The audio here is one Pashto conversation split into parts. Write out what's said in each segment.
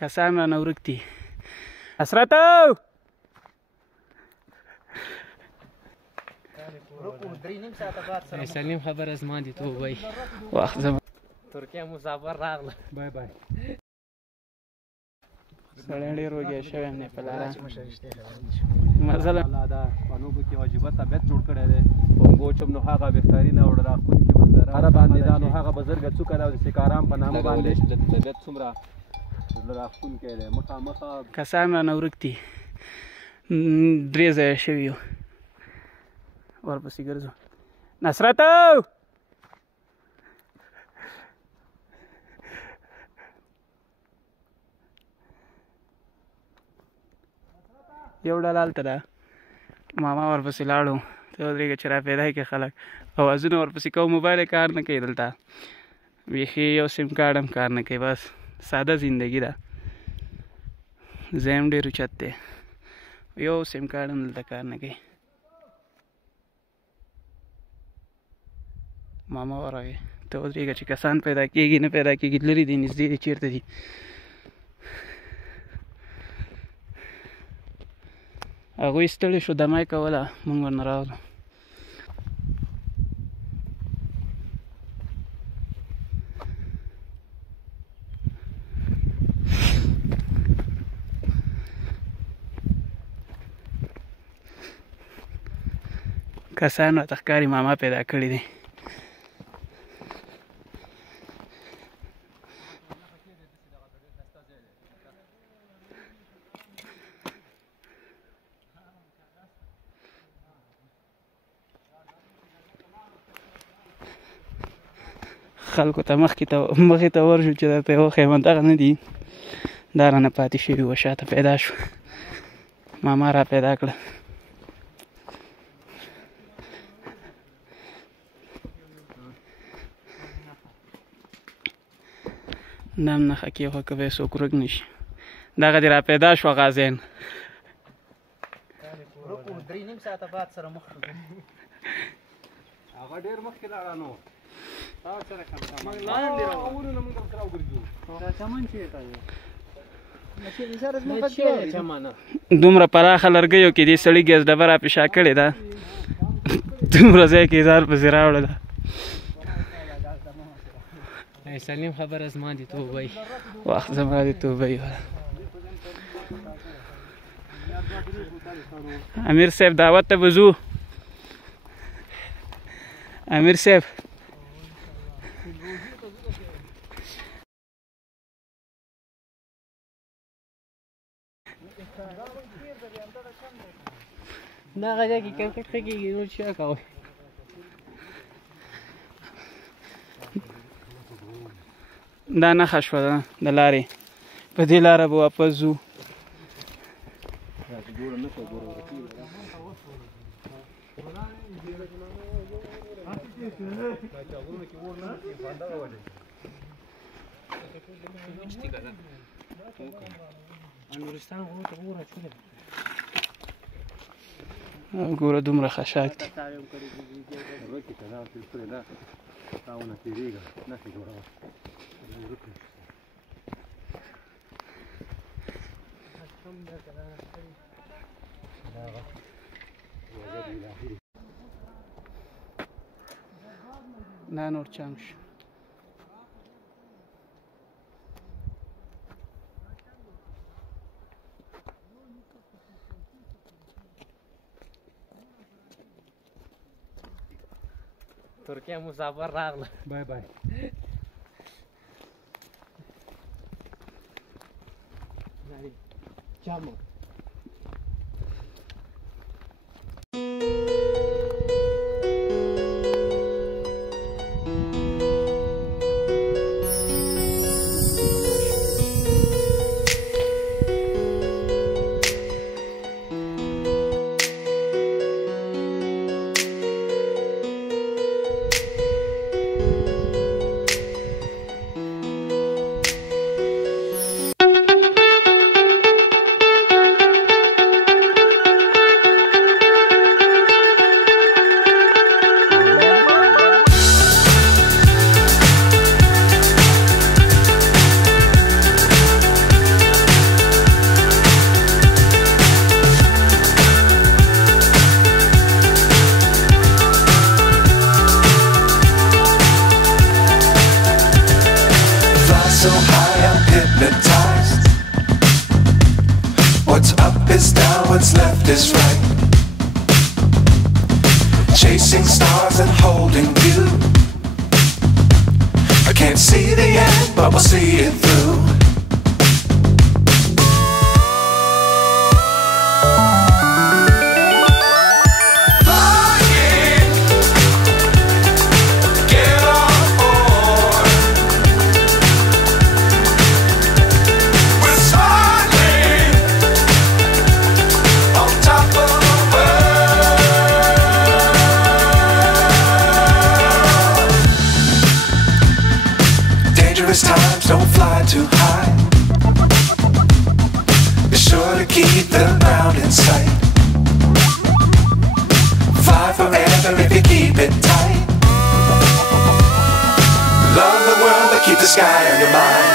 کسان رانه ورک دي. حسرتو سلیم خبر از ما دي توبه وخت زما ترکیه مسافر راغله. بای بای. سړی ډېر وږی شوی یم په لاره مزله الله دا پانوبو کې عجیبه طبیعت جوړ کړی دی. کونګو چم نو هغه بهترینه او راښکونکې منظره هره باندې دا نو هغه بزرګه څوکه ده او د سکارام په نامه باندې د طبیعت څومره راښکونکی دی. مخامخه کسان رانه ورک دي. 3 ځایه شوي یو. ورپسې ګرځو. نصرتو یو ډله هلته ده. ماما ورپسې لاړو. ته ودرېږه چې را پیدا کړي خلک. اوازونه ورپسې کوو. موبایل یې کار نه کوي دلته. بیخي یو سیم کارډ هم کار نه کوي. بس ساده زندګي ده. ځای هم ډېر اوچت دی. یو سیم کارډ هم دلته کار نه کوي. ماما ورغی. ته ودرېږه چې کسان پیدا کېږي نه پیدا کېږي. لرې دي نږدې دي چېرته دي. هغوی ستړي شو دمه یې کوله. مونږ ورنه راغلو. کسان راته ښکاري ماما پیدا کړي دي. خلکو ته مخې ته ورشو چې درته یې وښیم دغه نه دي. دا رانه پاتې شوي وه. شاته پیدا شو. ماما را پیدا کړه. دا هم نښه کېښوه که به یې څوک ورک نه شي. دغه دې را پیدا شوه غازیان. هغه ډېر مخکې لاړه نو. دومره پراخه لرګیو کې دې سړي ګیس ډبه را پیشا کړې ده. دومره ځای کې ځار پسې راوړله. سلیم خبر از ما دي توبه وخت زما دې توبه امیر صاحب دعوت ته به ځو. امیر صاحب دغه ځای کې کرکټ ښه کېږي نو څه کوئ. دا نښه شوه د لارې. په دې لاره به واپس ځو. ګوره دومره خشاک دي. دا نور چم شو. ترکیه مسافر راغله. بای بای. چامو what's left is right. Chasing stars and holding you. I can't see the end, but we'll see it through. Times don't fly too high. Be sure to keep the ground in sight. Fly forever if you keep it tight. Love the world but keep the sky on your mind.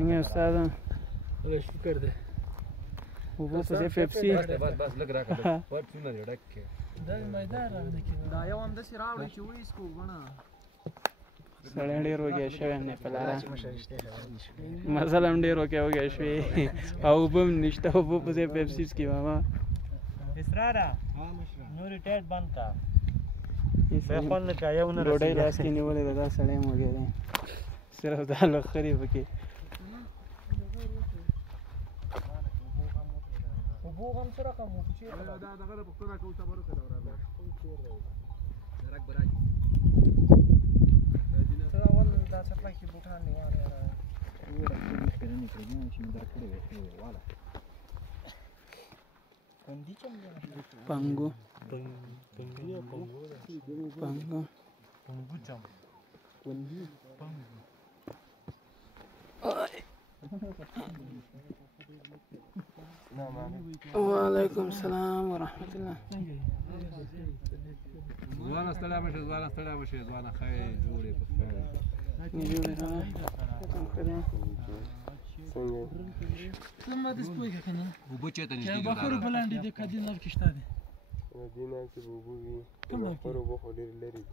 څنګه استاد شکر دی اوبه پسې پیپسي بس لږ راکړه ورڅونه دی ډک کې دا میدان راغلی دا یو همداسې راوړی چې ویسکو بڼه سړی ډېر وږی شوی یم نه په لاره مزل هم ډېر وږی شوی او اوبه هم نشته اوبه پسې پیپسي څکي ماما اسراره نو ریټایرډ بند کا خوند نه کوي یو نه ډوډۍ لاس کې نیولې ده دا سړی هم وږی دی صرف دا لښکرې پکې اوبو هم سره کوم چې دا دغه د پښتو راکو صبر وکړه راځه درک برای ته اول دا څپلای کې بوټان نیواره پنګو وعلیکم السلام ورحمت الله ځوانه ستړی مشه ځوانه خیر جوړې په خیر جوړې څنګه د سپوږی کنه اوبه چېرته نږدې چې بخارو بلاندې د کدی نو کې شته دي دینه کې اوبه وي کوم بخارو به خو ډېر لري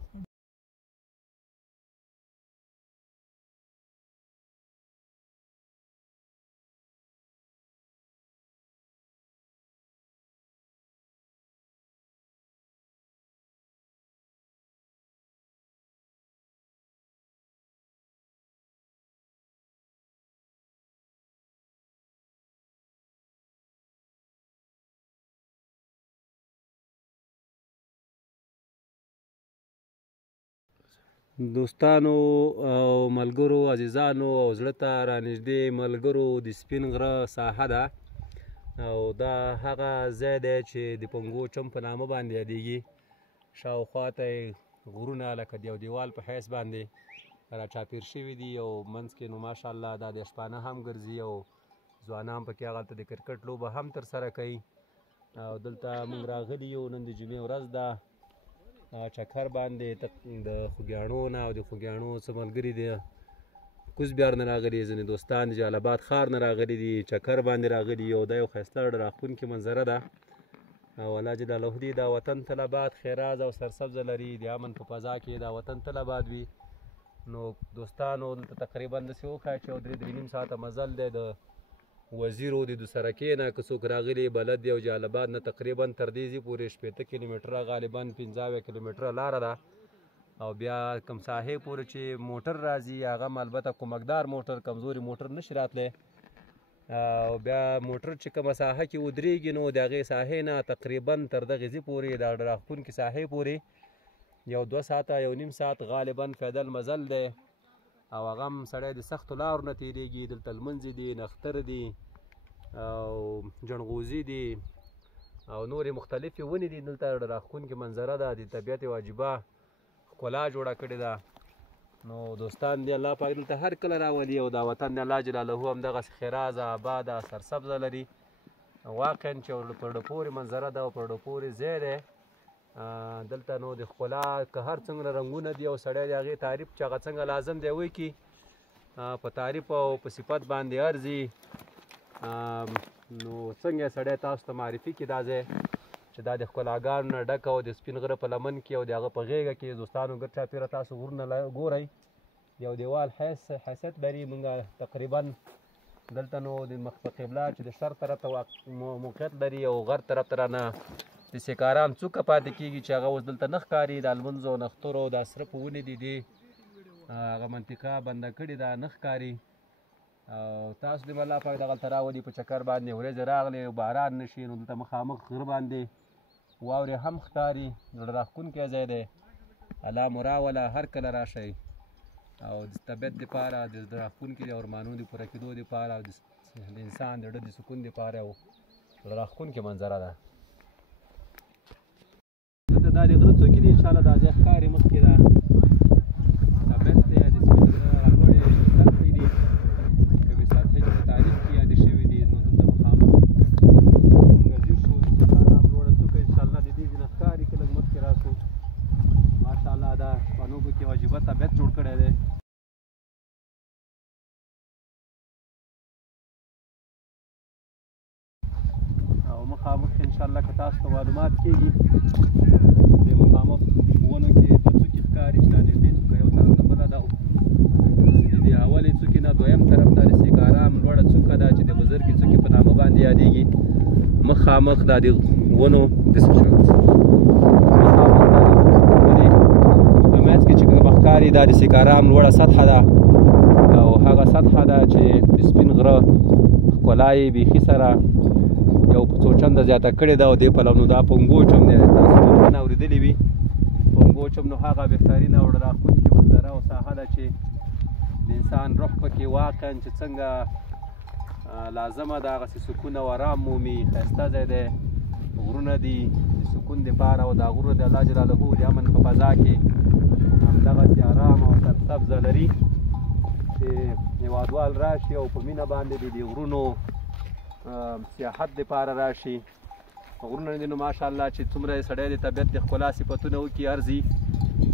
دوستانو او ملګرو عزیزانو او زړه ته رانږدې ملګرو د سپین غره ساحه ده او دا هغه ځای دی چې د پنګو چم په نامه باندې یادېږي شاوخوا ته یې غرونه لکه د یو دیوال په حیث باندې راچاپېر شوي دي او منځ کې نو ماشاءالله دا د شپانه هم ګرځي او ځوانان پکې هغلته د کرکټ لوبه هم ترسره کوي او دلته موږ راغلي یو نن د جمعې ورځ ده چکر باندې د خوږیاڼو نه او د خوږیاڼو څه ملګري دي کوزبیار نه راغلي ځینې دوستان د جلال آباد ښار نه راغلي دي چکر باندې راغلي او دا یو ښایسته راښکونکې منظره ده او الله جل جلاله دې دا وطن تل آباد خیراز او سرسبزه لري د امن په فضا کې دا وطن تل آباد وي. نو دوستانو دلته تقریبا داسې وښایه چې 3 ساعته مزل دی د وزیرو د سره کېنه که څوک راغلي بلد دی او جلالاباد نه تقریبا تر دې ځي پورې 80 کیلومتره غالبا 15 کیلومتره لاره ده او بیا کم ساحې پورې چې موټر راځي هغه البته کومکدار موټر کمزوري موټر نشي راتلی او بیا موټر چې کومه ساحه کې ودرېږي نو د هغې ساحې نه تقریبا تر دغې ځي پورې د راښکونکي ساحې پورې 2 ساعته 1.5 ساعت غالبا پیدل مزل دی او هغه هم سړی د سختو لارو نه تېرېږي. دلته لمنځې دي نختر دي او جنغوزي دي او نورې مختلفې ونې دي. دلته راښکونکې منظره ده د طبیعت یو عجیبه ښکلا جوړه کړې ده. نو دوستان دی الله پاک دلته هر کله راولي او دا وطن دی الله جلاله همدغسې خیرازه آباده سرسبزه لري. واقعا چې په زړه پورې منظره ده او په زړه پورې ځای دی. دلته نو د ښکلا که هر څومره رنګونه دي او سړی د هغې تعریف چې هغه څنګه لازم دی وکړي په تعریف او په صفت باندې ارځي. نو څنګه سړی تاسو ته معرفي کړي دا ځای چې دا د ښکلاګانو نه ډک او د سپین غره په لمن کې او د هغه په غېږه کې دوستانو ګرد چاپېره تاسو غرونه ګورئ یو دیوال حیثیت لري. موږ تقریبا دلته نو د مخ په قبله چې د شرق طرف ته موقعیت لري او غرب طرف ته رانه د سیکارام څوکه پاتې کېږي چې هغه اوس دلته نه ښکاري. د المنځو نخترو د اسرپو ونې دي دې هغه منطقه بنده کړې ده نه ښکاري. او تاسو دې الله پاک دغلته راولي په چکر باندې ورېځې راغلې او باران نه شي نو دلته مخامخ غره باندې واورې هم ښکاري. زړه راښکونکی ځای دی. الله مو راوله هر کله راشئ او د طبیعت دپاره د زړه راښکونکي د ارمانونو د پوره کېدو دپاره او د انسان د زړه د سکون دپاره یو زړه راښکونکې منظره ده. دلته دا د غره څوکې دي انشاءالله دا ځای ښکاري مخکې ده طبیعت دی د سپین غره لوړې سطحې دي کومې سطحې چې په تاریخ کې یادې شوي دي. نو دلته مخامخ موږ ځیر شو د سیکارام لوړه څوکه انشاءالله د دې ځای نه ښکاري که لږ مخکې راشو. ماشاءالله دا پنوبو کې یو عجیبه طبیعت جوړ کړی دی. او مخامخ انشاءالله که تاسو ته معلومات کېږي د مخامخ ونو کې 2 څوکې ښکاري چې دا نږدې څوکه یو طرف ته بله ده. د اولې څوکې نه دویم طرف ته د سیکارام لوړه څوکه ده چې د بزرګې څوکې په نامه باندې یادېږي. مخامخ دا د ونو داسې شو مخامخ دا د ونې په منځ کې چې کومه ښکاري دا د سیکارام لوړه سطحه ده او هغه سطحه ده چې د سپین غره ښکلا یې بیخي سره یو په څو چنده زیاته کړې ده او دې پلو نو دا پنګوچ هم دی. تاسو ممکن اورېدلي وي پنګوچ هم نو هغه بهترینه او زړه راښکونکې منظره او ساحه ده چې د انسان روح پکې واقعا چې څنګه لازمه ده هغسې سکون او ارام مومي. ښایسته ځای دی غرونه دي د سکون دپاره او دا غرونه د الله جلاله د امن په فضا کې همدغسې ارام او سرسبزه لري چې هېوادوال راشي او په مینه باندې د غرونو سیاحت دپاره راشي. غرونه دي نو ماشاءالله چې څومره سړی د طبیعت د ښکلا صفتونه وکړي ارځي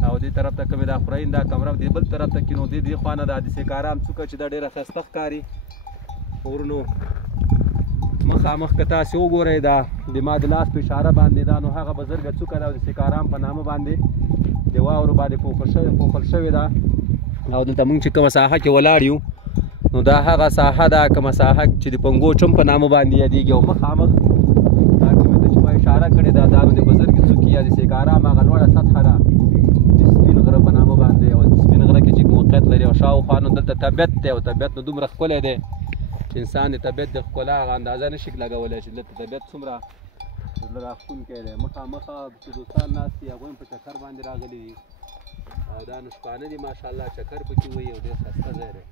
او دې طرف ته کومې دا خورین دا کمره دې بل طرف ته کښېنو دې خوا نه دا د سیکارام څوکه چې دا ډېره ښایسته ښکاري. غرونو مخامخ که تاسې وګورئ دا د ما د لاس په اشاره باندې دا نو هغه بزرګه څوکه ده او د سیکارام په نامه باندې د واورو باندې پوښل شوې ده. او دلته موږ چې کومه ساحه کې ولاړ یو نو دا هغه ساحه ده کومه ساحه چې د پنګوچ هم په نامه باندې یادېږي. او مخامخ دا کومې ته چې ما اشاره کړې ده دا نو د بزرګې څوکې یا د سیکارام هغه لوړه سطحه ده د سپین غره په نامه باندې او د سپین غره کې چې موقعیت لري او شاوخوا نو دلته طبیعت دی او طبیعت نو دومره ښکلی دی چې انسان د طبیعت د ښکلا هغه اندازه نشي لګولی چې دلته طبیعت څومره زړه راښکونکی دی. مخامخ چې دوستان ناست دي هغوی هم په چکر باندې راغلي دي او دا نو شپانه دي ماشاءالله چکر پکې وایي او ډېر ښایسته ځای دی.